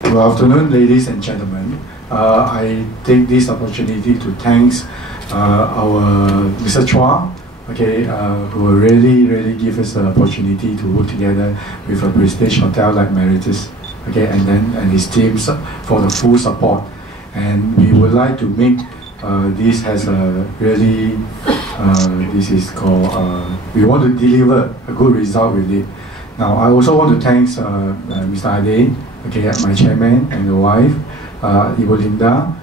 Good afternoon, ladies and gentlemen. I take this opportunity to thank our Mr. Chua, who really give us the opportunity to work together with a prestige hotel like Meritus, and his teams for the full support. And we would like to make this as a really, this is called, we want to deliver a good result with it. Now, I also want to thank Mr. Ade, my chairman and the wife, Ibu Linda,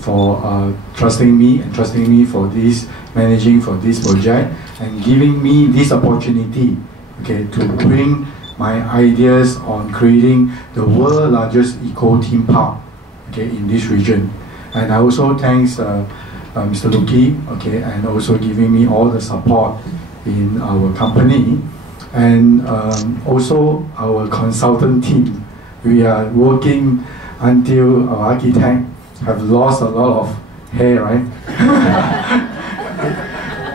for trusting me for this, managing for this project, and giving me this opportunity, to bring my ideas on creating the world's largest eco-theme park, in this region. And I also thanks Mr. Luki, and also giving me all the support in our company, and also our consultant team. We are working until our architect have lost a lot of hair, right?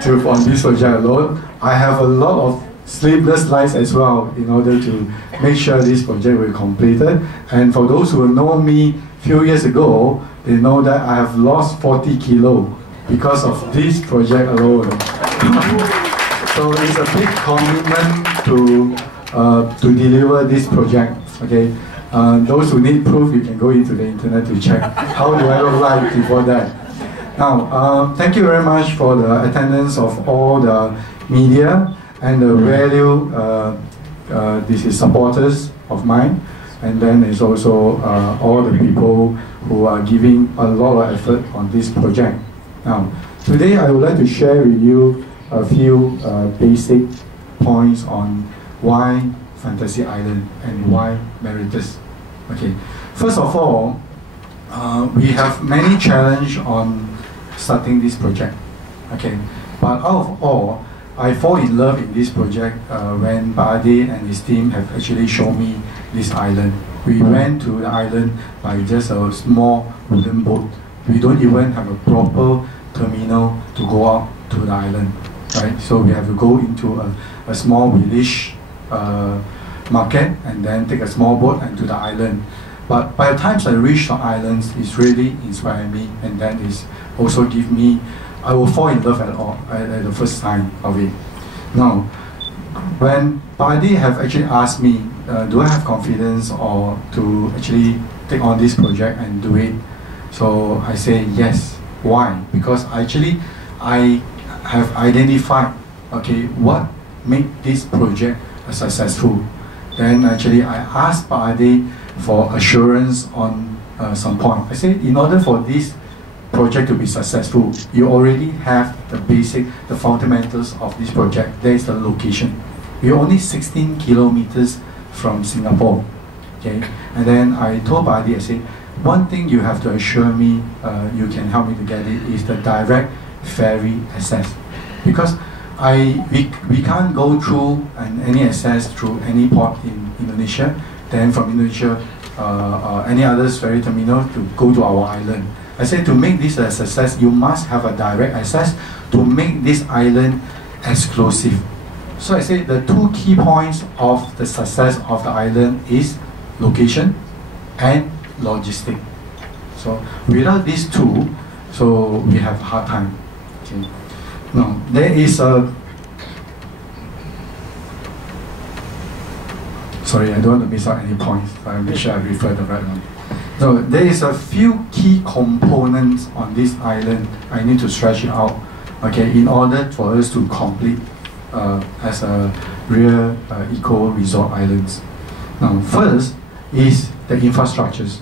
On this project alone. I have a lot of sleepless nights as well in order to make sure this project will be completed. And for those who know me a few years ago, they know that I have lost 40 kilo because of this project alone. So it's a big commitment to deliver this project. Those who need proof, you can go into the internet to check how do I look like before that. Now, thank you very much for the attendance of all the media and the value. This is supporters of mine, and then there's also all the people who are giving a lot of effort on this project. Now, today I would like to share with you a few basic points on why Funtasy Island and why Meritus. First of all, we have many challenges on starting this project. But out of all, I fall in love in this project when Bade and his team have actually shown me this island. We went to the island by just a small wooden boat. We don't even have a proper terminal to go out to the island, right? So we have to go into a small village market and then take a small boat and to the island. But by the time I reach the islands, it's really inspired me, and that is also give me, I will fall in love at the first time of it. Now, when Badi have actually asked me, do I have confidence or to actually take on this project and do it? So I say yes. Why? Because actually I have identified what make this project successful. Then actually I asked Badi for assurance on some point. I said, in order for this project to be successful, you already have the basic, the fundamentals of this project. There is the location. We're only 16 kilometers from Singapore. And then I told Badi, I said, one thing you have to assure me, you can help me to get it, is the direct ferry access. Because we can't go through any access through any port in Indonesia, then from Indonesia, any other ferry terminal to go to our island. I said, to make this a success, you must have a direct access to make this island exclusive. So I said the two key points of the success of the island is location and logistic. So without these two, so we have a hard time. Now, there is a, sorry, I don't want to miss out any points. I'll make sure I refer the right one. So there is a few key components on this island. I need to stretch it out, in order for us to complete as a real eco resort islands. Now, first is the infrastructures.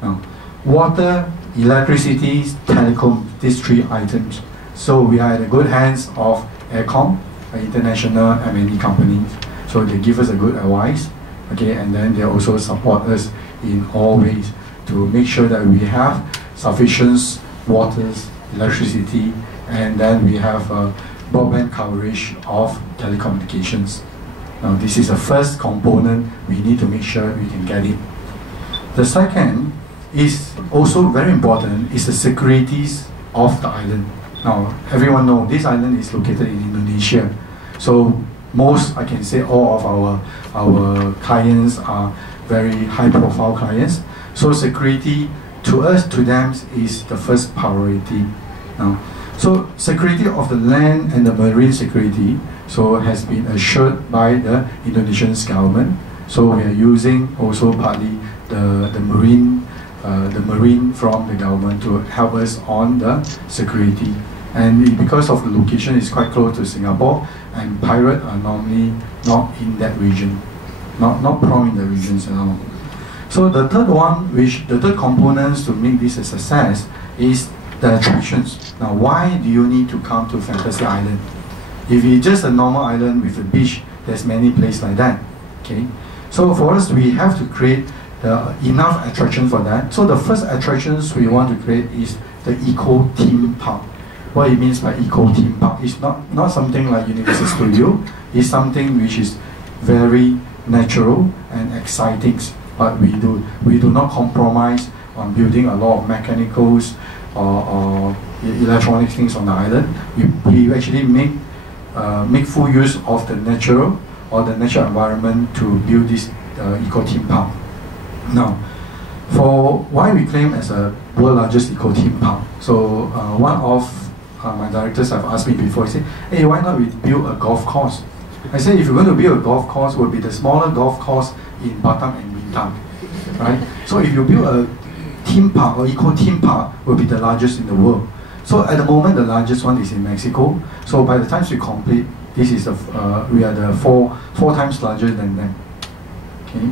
Now, water, electricity, telecom, these three items. So we are in the good hands of Aircom, an international M&E company. So they give us a good advice, and then they also support us in all ways to make sure that we have sufficient waters, electricity, and then we have broadband coverage of telecommunications. Now this is the first component we need to make sure we can get it. The second is also very important, is the securities of the island. Now everyone knows this island is located in Indonesia, so most, I can say all of our clients are very high-profile clients. So security, to us, to them, is the first priority. Now, so security of the land and the marine security has been assured by the Indonesian government. So we are using also partly the marine from the government to help us on the security. And because of the location is quite close to Singapore, and pirates are normally not in that region, not prone in the regions at all. So the third one, the third components to make this a success is the attractions. Now, why do you need to come to Fantasy Island? If it's just a normal island with a beach, there's many places like that. Okay, so for us, we have to create enough attraction for that. So the first attractions we want to create is the eco theme park. What it means by eco theme park is not something like Universal Studio. It's something which is very natural and exciting. But we do not compromise on building a lot of mechanicals or electronic things on the island. We actually make full use of the natural environment to build this eco theme park. Now, for why we claim as a world largest eco theme park, so one of my directors have asked me before, he said, hey, why not we build a golf course? I said, if you're going to build a golf course, it will be the smaller golf course in Batam and Bintan, right? So if you build a theme park or eco theme park, will be the largest in the world. So at the moment, the largest one is in Mexico. So by the time we complete, this is we are the four times larger than them. Okay.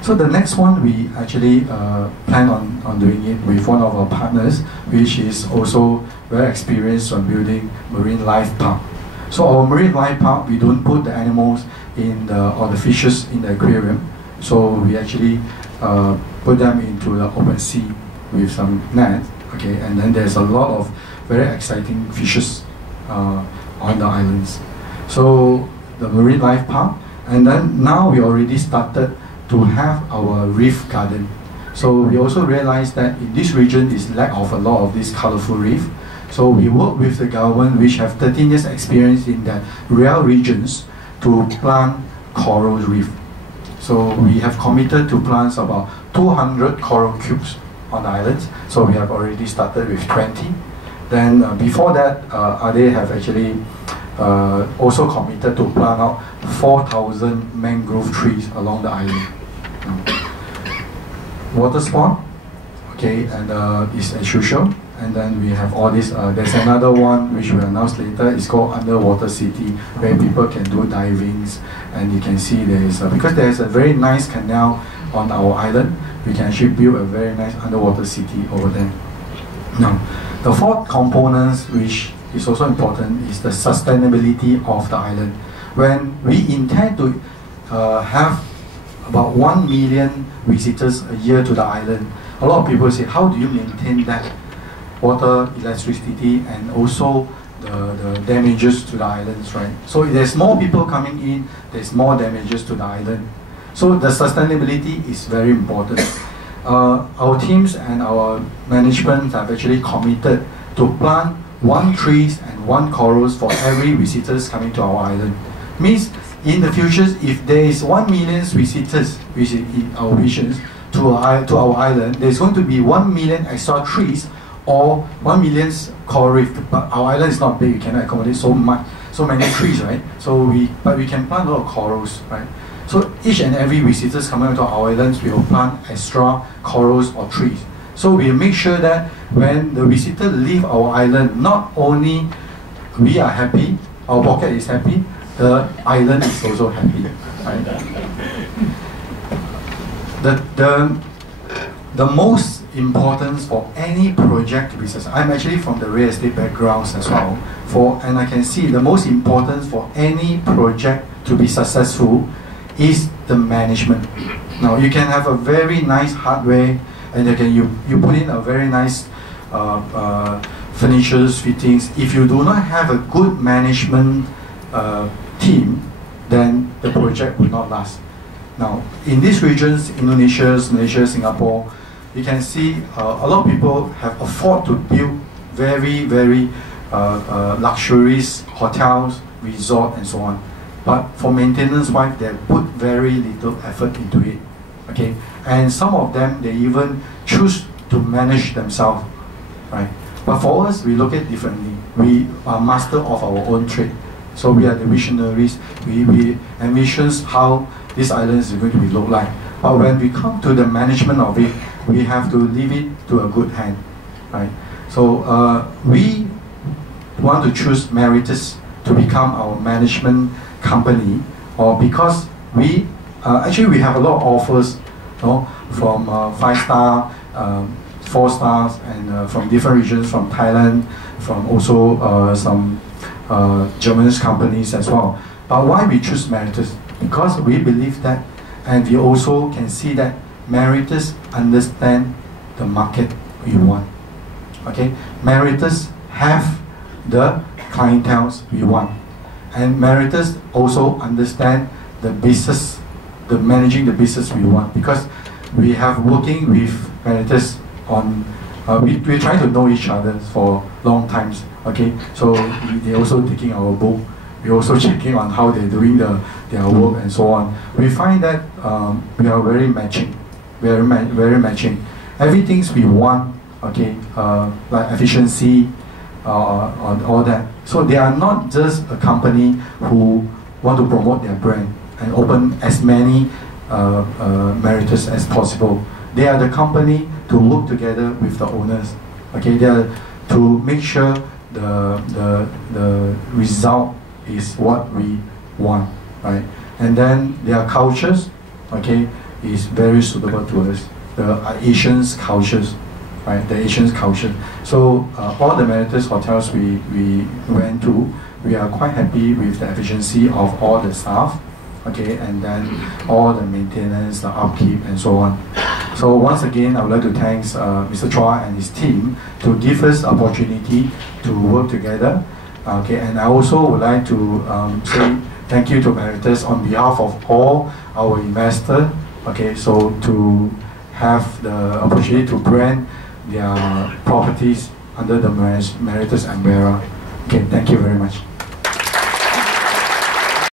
So the next one, we actually plan on doing it with one of our partners, which is also very experienced on building marine life park. So our marine life park, we don't put the animals or the fishes in the aquarium. So we actually put them into the open sea with some net. Okay, and then there's a lot of very exciting fishes on the islands. So the marine life park, and then now we already started to have our reef garden. So we also realized that in this region is lack of a lot of this colorful reef. So we work with the government, which have 13 years experience in the real regions, to plant coral reef. So we have committed to plant about 200 coral cubes on the islands. So we have already started with 20. Then before that, they have actually also committed to plant out 4,000 mangrove trees along the island. Water sport, okay, and is as usual. And then we have all this. There's another one which we'll announce later. It's called Underwater City, where people can do divings, and you can see there is because there's a very nice canal on our island. We can actually build a very nice underwater city over there. Now, the fourth components, which is also important, is the sustainability of the island. When we intend to have about 1 million visitors a year to the island, a lot of people say, how do you maintain that? Water, electricity, and also the damages to the islands, right? So if there's more people coming in, there's more damages to the island. So the sustainability is very important. Our teams and our management have actually committed to plant 1 trees and 1 corals for every visitors coming to our island. Means in the future, if there is 1 million visitors, which is in our visions, to our island, there's going to be 1 million extra trees or 1 million coral reef. But our island is not big; we cannot accommodate so many trees, right? But we can plant a lot of corals, right? So each and every visitors coming to our islands, we will plant extra corals or trees. So we make sure that when the visitor leave our island, not only we are happy, our pocket is happy, the island is also happy, right? The most important for any project to be successful, I'm actually from the real estate backgrounds as well, and I can see the most important for any project to be successful is the management. Now you can have a very nice hardware, and you put in a very nice furnitures, fittings. If you do not have a good management team, then the project will not last. Now, in these regions, Indonesia, Malaysia, Singapore, you can see a lot of people have afford to build very, very luxurious hotels, resort, and so on. But for maintenance wise, they put very little effort into it, Okay, and some of them they even choose to manage themselves, right? But for us, we look at it differently. We are master of our own trade, so we are the visionaries. We envision how this island is going to be look like. But when we come to the management of it, we have to leave it to a good hand, right? So we want to choose Meritus to become our management company, or because we actually we have a lot of offers, you know, from 5-star, 4 stars, and from different regions, from Thailand, from also some German companies as well. But why we choose Meritus? Because we believe that, and we also can see that Meritus understand the market we want. Okay, Meritus have the clienteles we want, and Meritus also understand the business, the managing the business we want, because we have working with Meritus on we're trying to know each other for long times. Okay, so they also taking our book, we also checking on how they're doing their work and so on. We find that we are very matching, very matching. Everything we want, okay, like efficiency, all that. So they are not just a company who want to promote their brand and open as many Meritus as possible. They are the company to work together with the owners. Okay, they are to make sure the result is what we want, right? And then their cultures, okay, is very suitable to us. The Asians cultures, right? The Asian culture. So all the Meritus hotels we went to, we are quite happy with the efficiency of all the staff, okay, and then all the maintenance, the upkeep, and so on. So once again, I would like to thank Mr. Chua and his team to give us opportunity to work together. Okay, and I also would like to say thank you to Meritus on behalf of all our investors. Okay, so to have the opportunity to brand their properties under the Meritus umbrella. Okay, thank you very much.